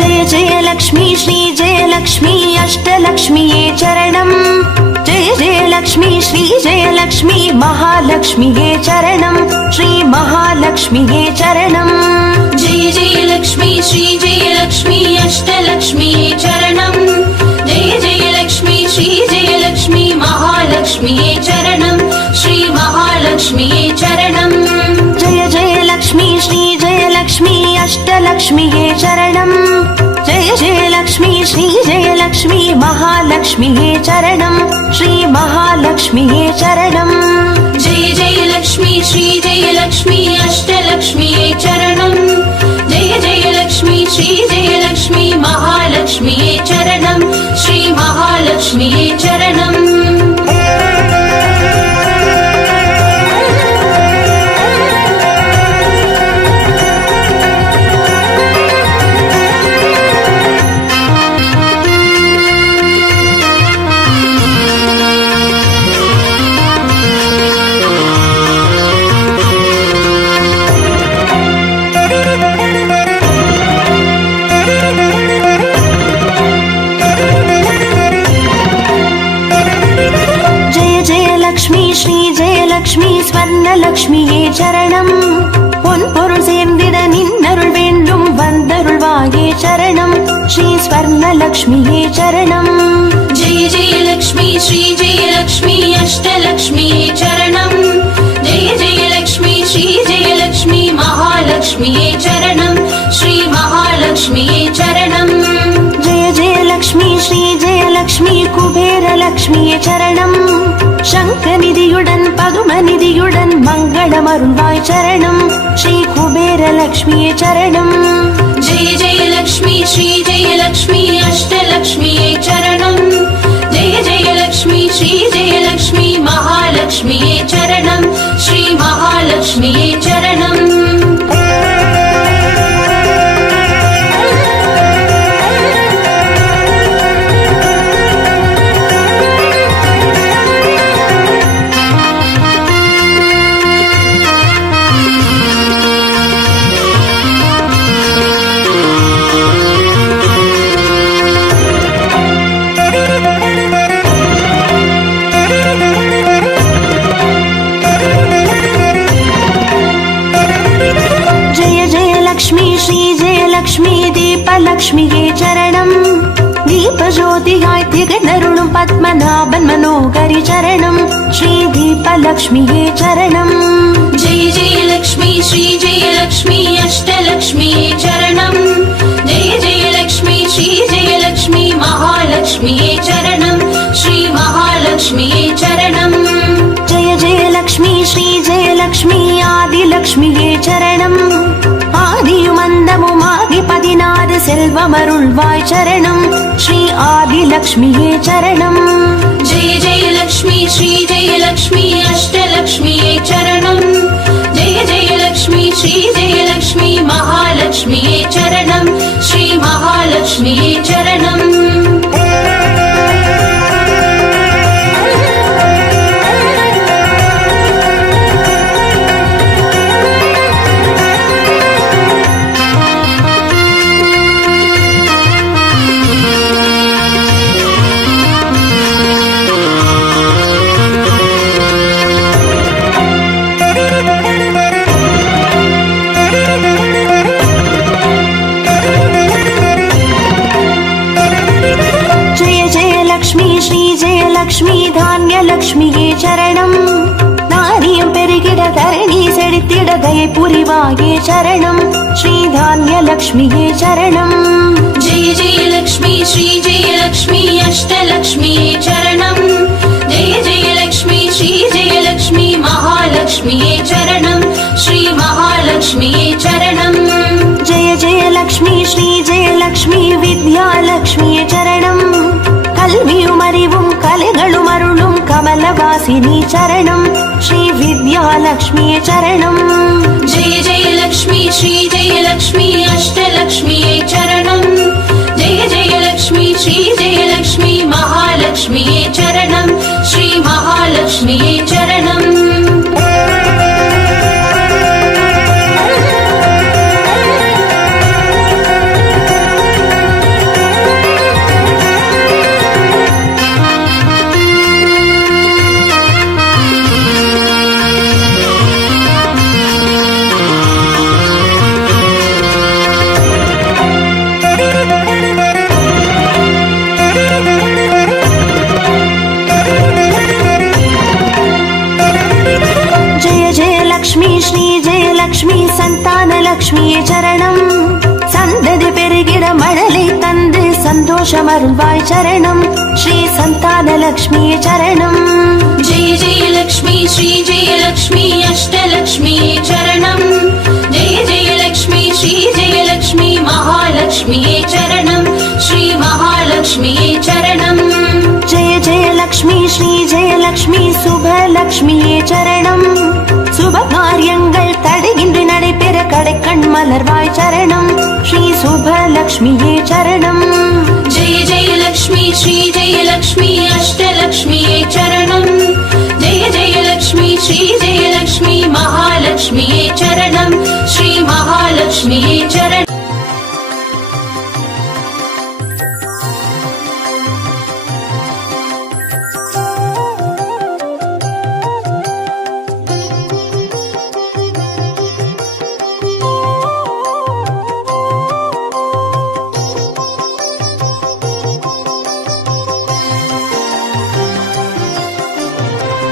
जय जय लक्ष्मी श्री जय लक्ष्मी अष्टलक्ष्मीये चरणम् जय जय लक्ष्मी श्री जय लक्ष्मी महालक्ष्मीये चरणम् श्री महालक्ष्मीये चरणम् जय जय लक्ष्मी श्री जय लक्ष्मी अष्टलक्ष्मीये चरणम् जय जय लक्ष्मी श्री जय लक्ष्मी महालक्ष्मीये चरणम् श्री महालक्ष्मीये चरणम् जय जय लक्ष्मी श्री जय लक्ष्मी अष्टलक्ष्मीये चरणम् जय जय लक्ष्मी श्री जय लक्ष्मी महालक्ष्मीये चरणम् श्री महालक्ष्मीये चरणम् जय जय लक्ष्मी श्री जय लक्ष्मी अष्टलक्ष्मीये चरणम् जय जय लक्ष्मी श्री जय लक्ष्मी महालक्ष्मीये चरणम् श्री महालक्ष्मीये चरणम् லக்ஷ்மி ஸ்வர்ணலக்ஷ்மியே சரணம் பொன் பொருள் சேர்ந்திட நின்னருள் வேண்டும் வந்தருள்வாயே சரணம் ஸ்ரீ ஸ்வர்ணலக்ஷ்மியே சரணம் ஜெய ஜெய லக்ஷ்மி ஸ்ரீ ஜெய லக்ஷ்மி அஷ்டலக்ஷ்மியே சரணம் ஜெய ஜெய லக்ஷ்மி ஸ்ரீ ஜெய லக்ஷ்மி மகாலக்ஷ்மியே சரணம் ஸ்ரீ மகாலக்ஷ்மியே சரணம் ஜெய ஜெய லக்ஷ்மி ஸ்ரீ ஜெய லக்ஷ்மி குபேர லக்ஷ்மியே சரணம் சங்கநிதியுடன் பதுமநிதியுடன் மங்களம் அருள்வாய் சரணம் ஸ்ரீ குபேர லக்ஷ்மியே சரணம் ஜெய ஜெய லக்ஷ்மி ஸ்ரீ ஜெய லக்ஷ்மி அஷ்டலக்ஷ்மியே சரணம் ஜெய ஜெய லக்ஷ்மி ஸ்ரீ ஜெய லக்ஷ்மி மகாலக்ஷ்மியே சரணம் ஸ்ரீ மகாலக்ஷ்மியே சரணம் லக்ஷ்மியே சரணம் தீபஜோதியாய் திகழருளும் பத்மநாபன் மனோகரி சரணம் ஸ்ரீ தீபலக்ஷ்மியே சரணம் ஜெய ஜெய லக்ஷ்மி ஸ்ரீ ஜெய லக்ஷ்மி அஷ்டலக்ஷ்மியே சரணம் ஜெய ஜெய லக்ஷ்மி ஸ்ரீ ஜெய லக்ஷ்மி மகாலக்ஷ்மியே சரணம் ஸ்ரீ மகாலக்ஷ்மியே சரணம் ஜெய ஜெய லக்ஷ்மி ஸ்ரீ ஜெய லக்ஷ்மி ஆதிலக்ஷ்மியே சரணம் ஆதியும் அந்தமும் ஆதி 16 செல்வமருள்வாய் சரணம் ஸ்ரீ ஆதிலக்ஷ்மியே சரணம் ஜெய ஜெய லக்ஷ்மி ஸ்ரீ ஜெய லக்ஷ்மி அஷ்டலக்ஷ்மியே சரணம் ஜெய ஜெய லக்ஷ்மி ஸ்ரீ ஜெய லக்ஷ்மி மகாலக்ஷ்மியே சரணம் ஸ்ரீ மகாலக்ஷ்மியே சரணம் லக்ஷ்மி தானிய லக்ஷ்மியே சரணம் நாரியம் பெருகிட தரணி செழித்திட தயை புரிவாயே சரணம் ஸ்ரீ தானிய லக்ஷ்மியே சரணம் ஜெய ஜெய லக்ஷ்மி ஸ்ரீ ஜெய லக்ஷ்மி அஷ்டலக்ஷ்மியே சரணம் ஜெய ஜெய லக்ஷ்மி ஸ்ரீ ஜெய லக்ஷ்மி மகாலக்ஷ்மியே சரணம் ஸ்ரீ மகாலக்ஷ்மியே சரணம் ஜெய ஜெய லக்ஷ்மி ஸ்ரீ ஜெய லக்ஷ்மி வித்யாலக்ஷ்மியே சரணம் கல்வியும் அறிவும் கலைகளும் அருளும் கமலவாசினி சரணம் ஸ்ரீ வித்யாலக்ஷ்மியே சரணம் ஜெய ஜெய லக்ஷ்மி ஸ்ரீ ஜெய லக்ஷ்மி அஷ்டலக்ஷ்மியே சரணம் ஜெய ஜெய லக்ஷ்மி ஸ்ரீ ஜெய லக்ஷ்மி மகாலக்ஷ்மியே சரணம் ஸ்ரீ மகாலக்ஷ்மியே சரணம் லக்ஷ்மியே சரணம் சந்ததி பெருகிட மழலை தந்து சந்தோஷம் அருள்வாய் சரணம் ஸ்ரீ சந்தான லக்ஷ்மியே சரணம் जय जय लक्ष्मी श्री जय लक्ष्मी अष्टलक्ष्मी चरणम् जय जय लक्ष्मी श्री जय लक्ष्मी महालक्ष्मी चरणम् श्री महालक्ष्मी चरणम् जय जय लक्ष्मी श्री जय लक्ष्मी शुभ लक्ष्मिये சரணம் சுப காரியங்கள் தடையின்றி நடைபெற கடைக்கண் மலர்வாய் சரணம் ஸ்ரீ சுப லக்ஷ்மியே சரணம் जय जय लक्ष्मी श्री जय लक्ष्मी अष्टलक्ष्मी चरणम् जय जय लक्ष्मी श्री जय लक्ष्मी महालक्ष्मी चरणम् श्री महालक्ष्मी चरणम्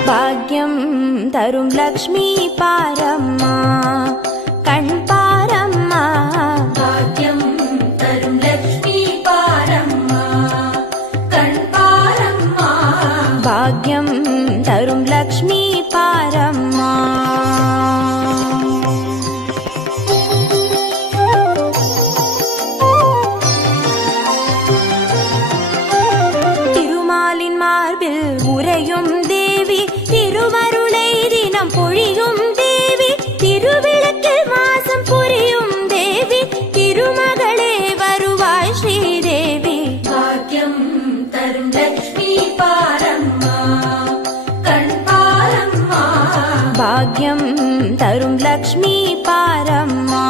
பாக்யம் தரும் லக்ஷ்மி பாரம்மா கண் பாரம்மா भाग्यं तरुं लक्ष्मी पारम्मा कण्पारम्मा பாக்யம் தரும் லக்ஷ்மி பாரம்மா திருமாலின் மார்பில் உறையும் தேவி திருவருளை தினம் பொழியும் தேவி திருவிளக்கில் வாசம் புரியும் தேவி திருமகளே வருவாய் ஸ்ரீதேவி भाग्यं तरुं लक्ष्मी पारम्मा कण्पारम्मा பாக்யம் தரும் லக்ஷ்மி பாரம்மா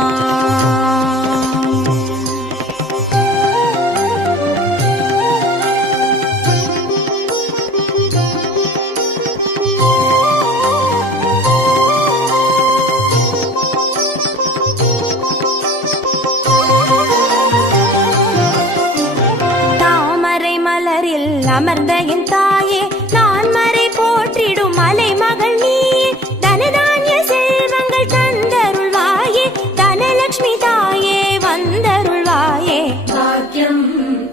தாமரை மலரில் அமர்ந்த என் தாயே நான் மறை போற்றிடும் மலை மகள் நீயே தனதானிய செல்வங்கள் தந்தருள்வாயே தனலட்சுமி தாயே வந்தருள்வாயே भाग्यं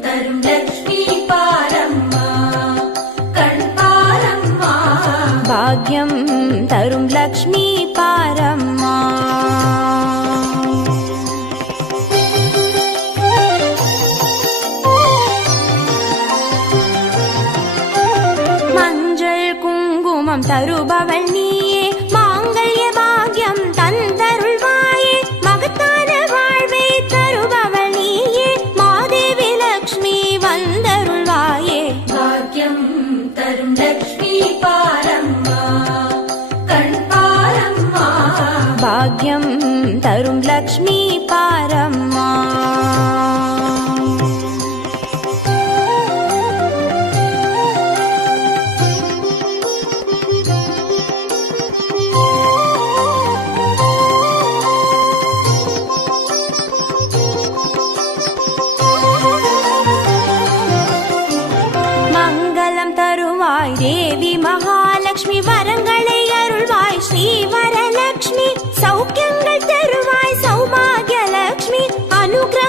तरुं लक्ष्मी पारम्मा कण्पारम्मा பாக்யம் தரும் லக்ஷ்மி பாரம்மா மஞ்சள் குங்குமம் தருபவள் நீயே மாங்கல்ய பாக்யம் தந்தருள்வாயே மகத்தான வாழ்வை தருபவள் நீயே மாதேவி லக்ஷ்மி வந்தருள்வாயே भाग्यं तरुं लक्ष्मी पारम्मा कण्पारम्मा பாக்யம் தரும் லக்ஷ்மி பாரம்மா மங்களம் தருவாய் தேவி மகாலட்சுமி வரங்களை அருள்வாய் ஸ்ரீ வரலட்சுமி சௌக்கியங்கள் தருவாய் சௌபாகிய லட்சுமி அனுகிரக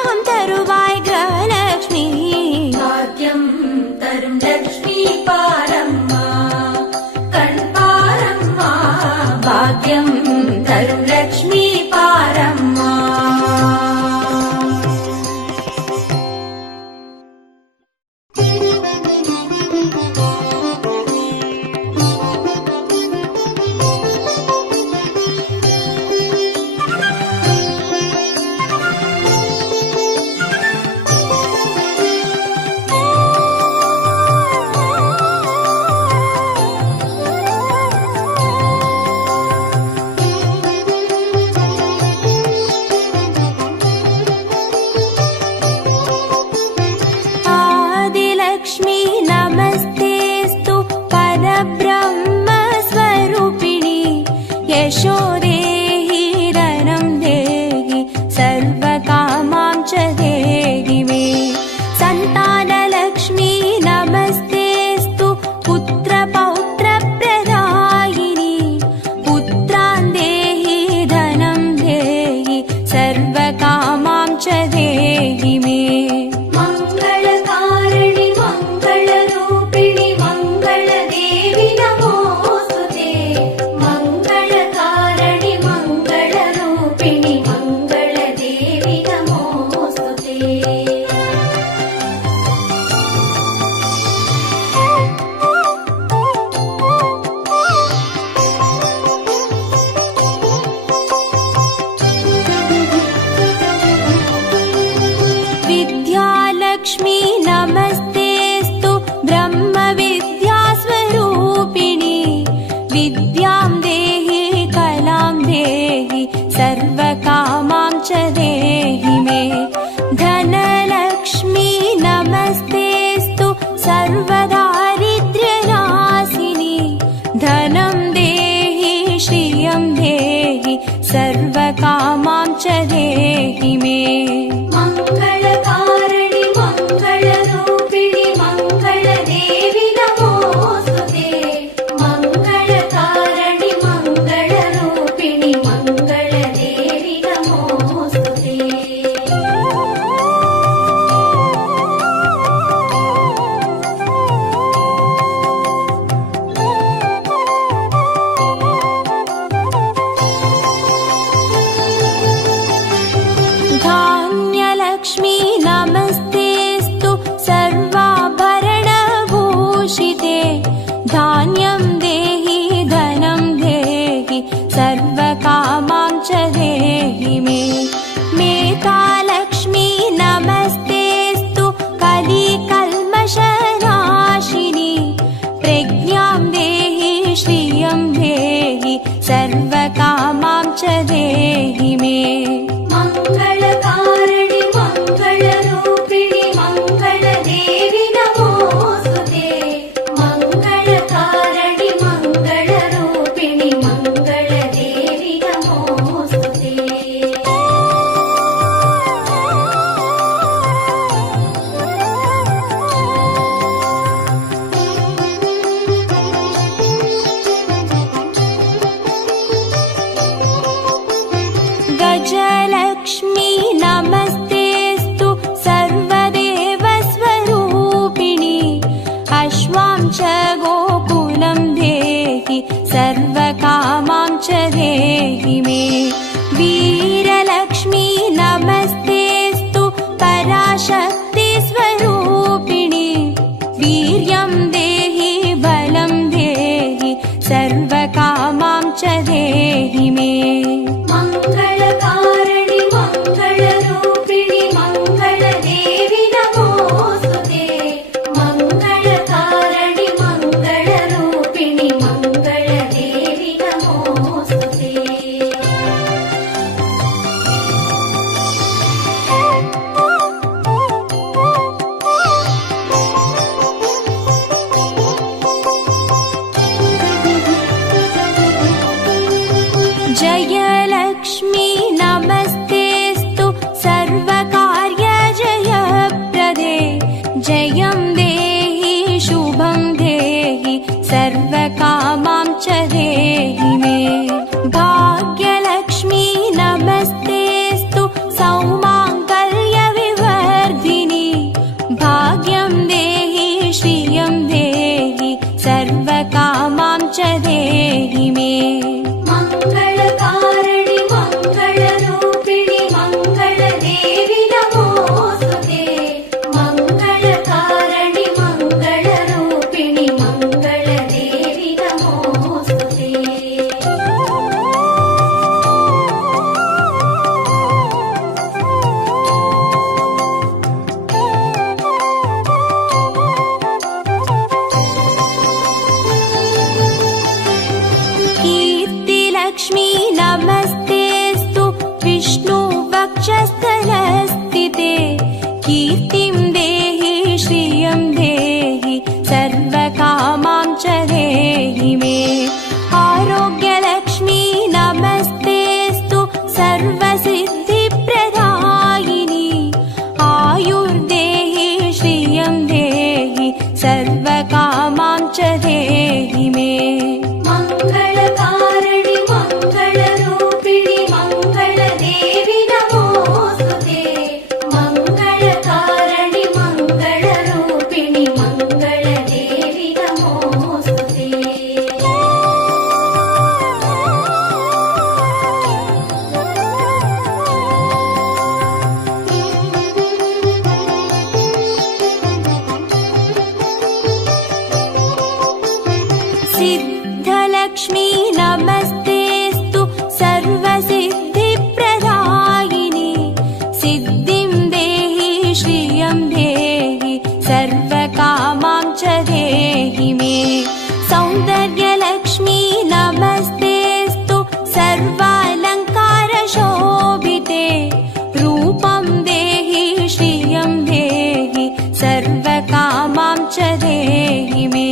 वक्षस्थलस्थिते कीर्तिं देहि श्रियं देहि सर्वकामां च देहि मे आरोग्यलक्ष्मी नमस्तेस्तु सर्वसिद्धिप्रदायिनी आयुर्देहि श्रियं देहि सर्वकामां च देहि मे मङ्गलकारिणि मङ्गलरूपिणि मङ्गलदेवि नमोऽस्तुते मङ्गलकारिणि मङ्गलरूपिणि मङ्गलदेवि नमोऽस्तुते सिद्धलक्ष्मी नमस्तेस्तु सर्वसिद्धिप्रदायिनी सिद्धिं देहि श्रियं देहि सर्वकामां च देहि मे सौन्दर्यलक्ष्मी नमस्तेस्तु सर्वालङ्कारशोभिते रूपं देहि श्रियं देहि सर्वकामां च देहि मे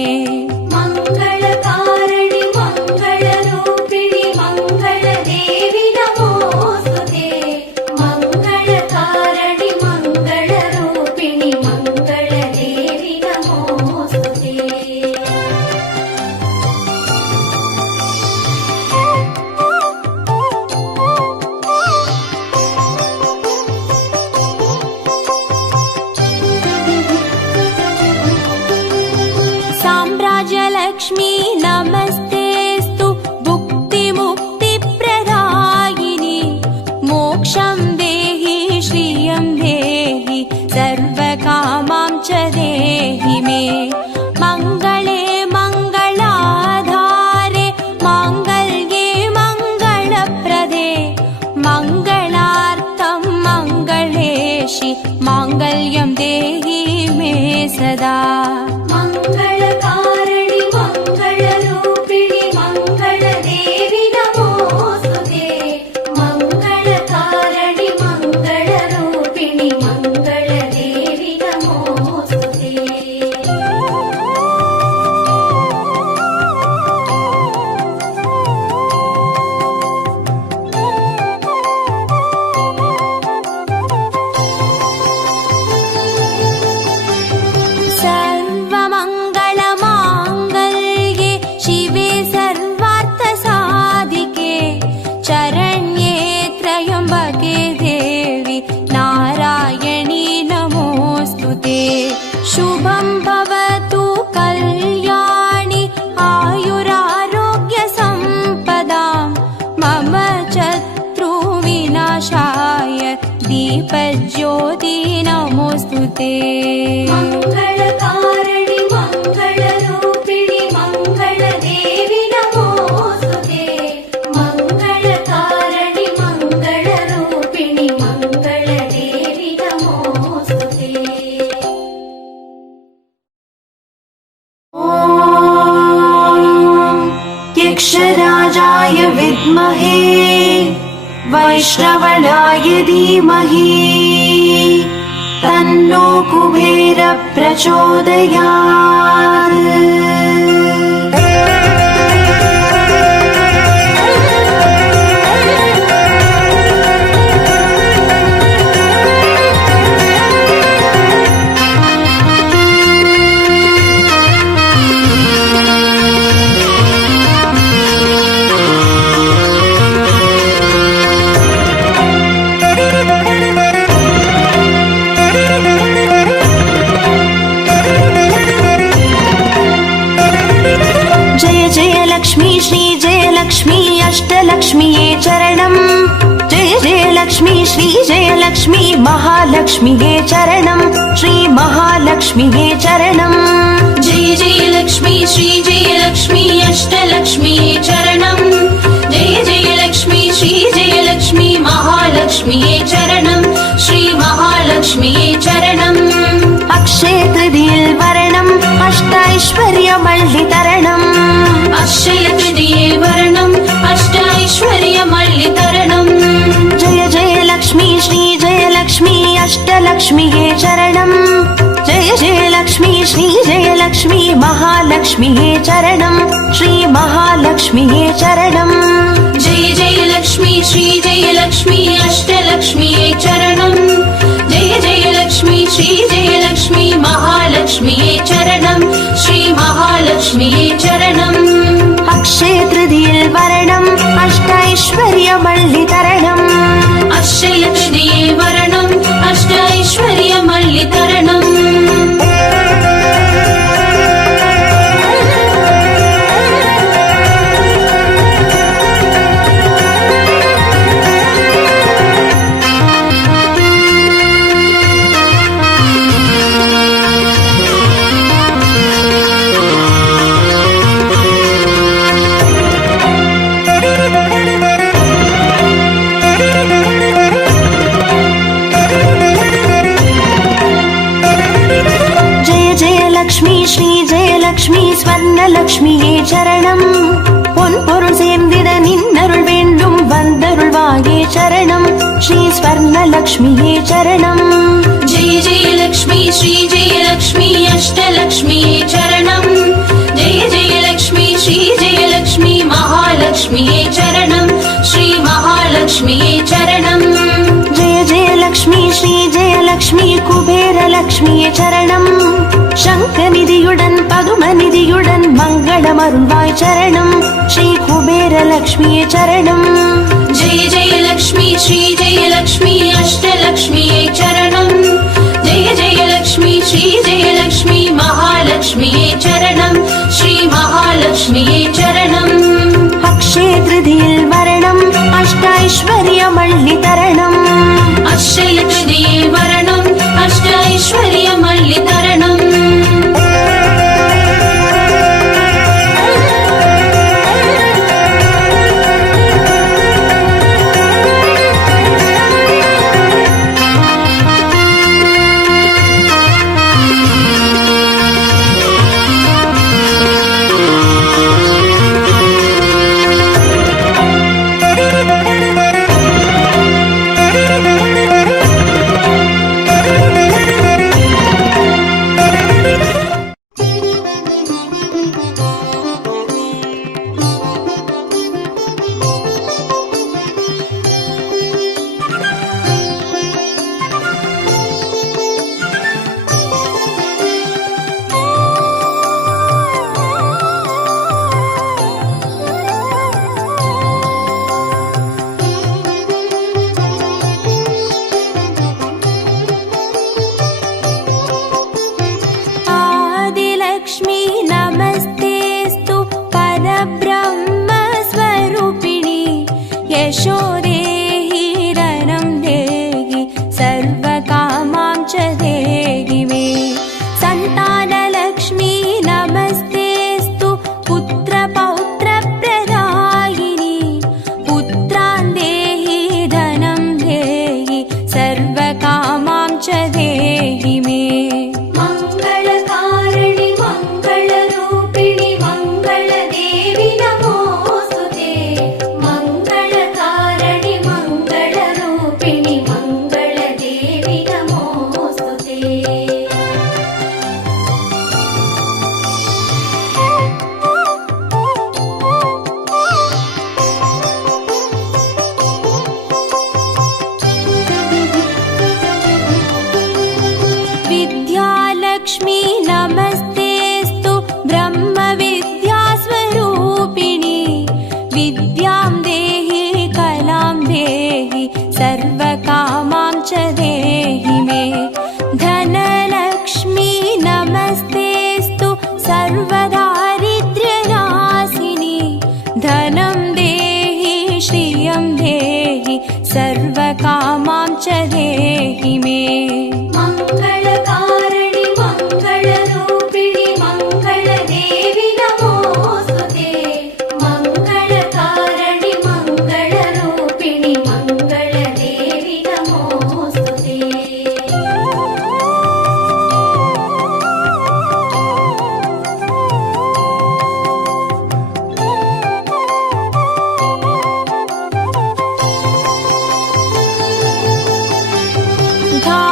मङ्गलकारिणि मङ्गलरूपिणि मङ्गलदेवि नमोऽस्तुते मङ्गलकारिणि मङ्गलरूपिणि मङ्गलदेवि नमोऽस्तुते साम्राज्यलक्ष्मी नमस्तेस्तु भुक्तिमुक्तिप्रदायिनी मोक्षं देहि श्रियं देहि सर्वकामां च देहि मे मङ्गले मङ्गलाधारे माङ्गल्ये मङ्गलप्रदे मङ्गलार्थं मङ्गलेशि माङ्गल्यं देहि मे सदा मङ्गलकारिणि मङ्गलरूपिणि मङ्गलदेवि नमोऽस्तुते मङ्गलकारिणि मङ्गलरूपिणि मङ्गलदेवि नमोऽस्तुते सर्वमङ्गलमाङ्गल्ये शिवे सर्वार्थसाधिके चरण्ये त्र्यम्बके देवी नारायणी नमोऽस्तु ते शुभं भवतु कल्याणि आयुरारोग्यसम्पदां मम शत्रुविनाशाय दीपज्योति नमोऽस्तु ते मङ्गलकारिणि मङ्गलरूपिणि मङ्गलदेवि नमोऽस्तुते मङ्गलकारिणि मङ्गलरूपिणि मङ्गलदेवि नमोऽस्तुते यक्षराजाय विद्महे वैष्णवनाय धीमहि तन्नो कुबेर प्रचोदयात्। लक्ष्मी अष्टलक्ष्मीये चरणम् जय जय लक्ष्मी श्री जय लक्ष्मी महालक्ष्मीये चरणम् श्री महालक्ष्मीये चरणम् जय जय लक्ष्मी श्री जय लक्ष्मी अष्टलक्ष्मीये चरणम् जय जय लक्ष्मी श्री जय लक्ष्मी महालक्ष्मीये चरणम् श्री महालक्ष्मीये चरणम् अक्षय तृतीये वरणम् अष्टैश्वर्यमल्लितरणम् अक्षय तृतीये वरणम् अष्टैश्वर्यमल्लितरणम् जय जय लक्ष्मी महालक्ष्म्यै चरणं श्री महालक्ष्म्यै चरणं जय जय लक्ष्मी श्री जय लक्ष्मी अष्टलक्ष्म्यै चरणं जय जय लक्ष्मी श्री जय लक्ष्मी महालक्ष्म्यै चरणं श्री महालक्ष्म्यै चरणम् अक्षय तृतीये वरणम् अष्टैश्वर्यमल्लितरणम् अक्षय तृतीये वरणम् अष्टैश्वर्यमल्लितरणम् லக்ஷ்மி ஸ்ரீ ஜெயலக்ஷ்மி ஸ்வர்ணலக்ஷ்மியே சரணம் பொன் பொருள் சேர்ந்திட நின்னருள் வேண்டும் வந்தருள்வாயே சரணம் ஸ்ரீ ஸ்வர்ணலக்ஷ்மியே சரணம் जय जय लक्ष्मी श्री जय लक्ष्मी अष्टलक्ष्म्यै चरणं जय जय लक्ष्मी श्री जय लक्ष्मी महालक्ष्म्यै चरणं श्री महालक्ष्म्यै चरणम् जय जय लक्ष्मी श्री जयलक्ष्मी कुबेरलक्ष्मिये சரணம் சங்கநிதியுடன் பதுமநிதியுடன் மங்களமருள்வாய் சரணம் ஸ்ரீ குபேரலக்ஷ்மியே சரணம் जय जय लक्ष्मी श्री जय लक्ष्मी अष्टलक्ष्म्यै चरणं जय जय लक्ष्मी श्री जय लक्ष्मी महालक्ष्म्यै चरणं श्री महालक्ष्म्यै चरणम् अक्षय तृतीये वरणम् अष्टैश्वर्यमल्लितरणम् अक्षय तृतीये वरणम् अष्टैश्वर्यमल्लितरणम् सर्वकामां च देहि मे। मङ्गलकारिणि मङ्गलरूपिणि मङ्गलदेवि नमोऽस्तुते। मङ्गलकारिणि मङ्गलरूपिणि मङ्गलदेवि नमोऽस्तुते। धा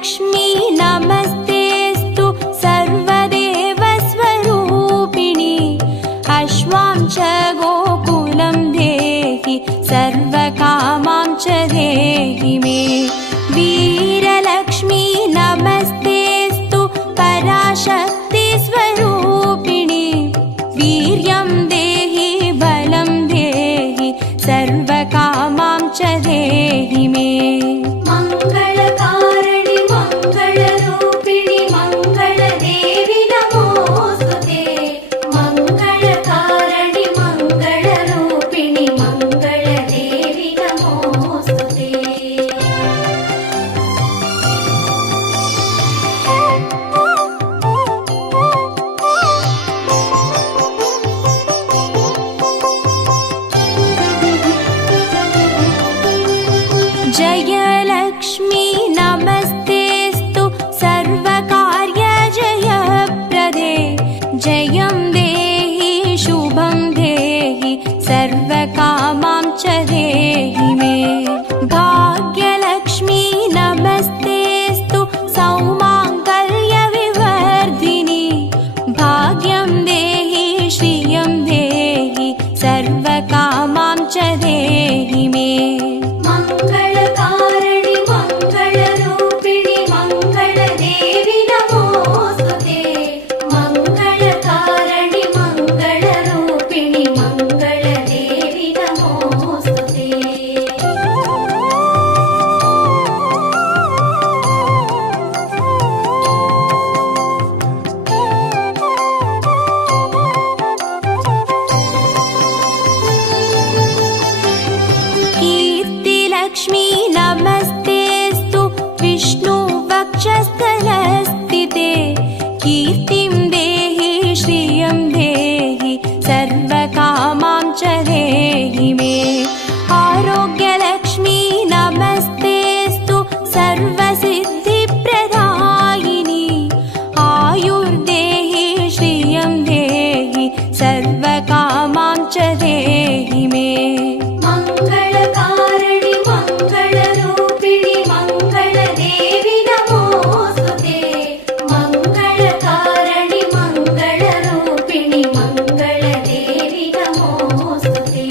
जयलक्ष्मी नमस्तेऽस्तु सर्वदेवस्वरूपिणि अश्वां च गोकुलं देहि सर्वकामां च देहि मे वीरलक्ष्मी नमस्तेऽस्तु पराशक्तिस्वरूपिणि वीर्यं देहि बलं देहि सर्वकामां च देहि मे मङ्गलकारिणि मङ्गलरूपिणि मङ्गलदेवि नमोऽस्तुते मङ्गलकारिणि मङ्गलरूपिणि मङ्गलदेवि नमोऽस्तुते जयलक्ष्मी नमस्तेऽस्तु सर्वकार्यजयप्रदे जयं देहि शुभं देहि सर्वकामां च देहि मे भाग्यलक्ष्मी नमस्तेऽस्तु सौमाङ्गल्यविवर्धिनि भाग्यं देहि श्रियं देहि सर्वकामां च देहि मे मङ्गलकारिणि मङ्गलरूपिणि मङ्गलदेवि नमोऽस्तुते मङ्गलकारिणि मङ्गलरूपिणि मङ्गलदेवि नमोऽस्तुते कीर्तिलक्ष्मी नमस्तेऽस्तु विष्णुवक्षस्थलस्थिते कीर्तिं देहि श्रियं देहि सर्वकामां च देहि मे आरोग्यलक्ष्मी नमस्तेऽस्तु सर्वसिद्धिप्रदायिनि आयुर्देहि श्रियं देहि सर्वकामां च देहि मे मङ्गलकारिणि मङ्गलरूपिणि मङ्गलदेवि नमोऽस्तुते मङ्गलकारिणि मङ्गलरूपिणि मङ्गलदेवि नमोऽस्तुते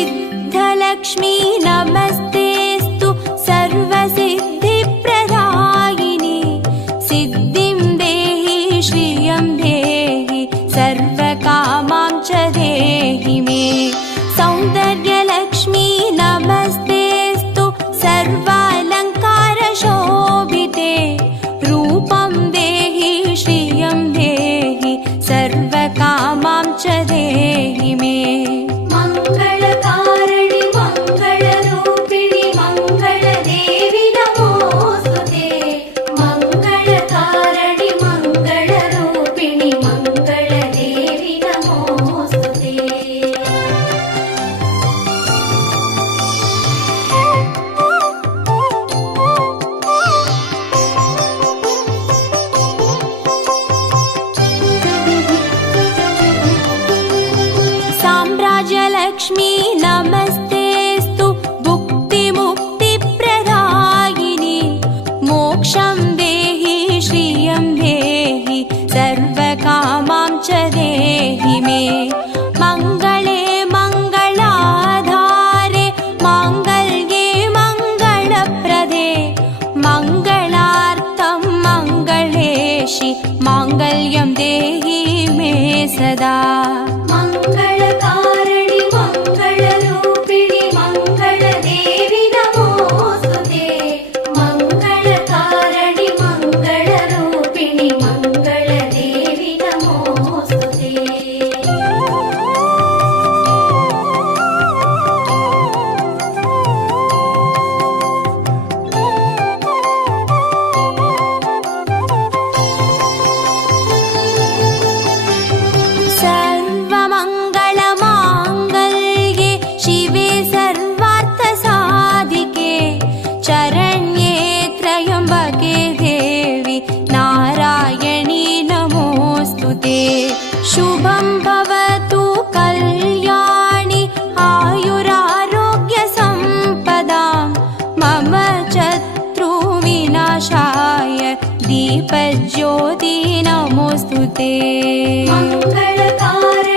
सिद्धलक्ष्मी नमस्तेऽस्तु सर्वसिद्धिप्रदायिनि सिद्धिं देहि श्रियं देहि सर्वकामां च देहि मे सौन्दर्यलक्ष्मी नमस्तेऽस्तु सर्वालङ्कारशोभिते रूपं देहि श्रियं देहि सर्वकामां च देहि मे मङ्गलकारिणि मङ्गलरूपिणि मङ्गलदेवि नमोऽस्तुते मङ्गलकारिणि मङ्गलरूपिणि मङ्गलदेवि नमोऽस्तुते साम्राज्यलक्ष्मी नमस्तेऽस्तु भुक्तिमुक्तिप्रदायिनि मोक्षं देहि श्रियं देहि सर्वकामां च देहि मे मङ्गले मङ्गलाधारे माङ्गल्ये मङ्गलप्रदे मङ्गलार्थं मङ्गलेशि माङ्गल्यं देहि मे सदा मङ्गलकारिणि मङ्गलरूपिणि मङ्गलदेवि नमोऽस्तुते मङ्गलकारिणि मङ्गलरूपिणि मङ्गलदेवि नमोऽस्तुते सर्व दीपज्योति नमोऽस्तु ते मङ्गलकारिणि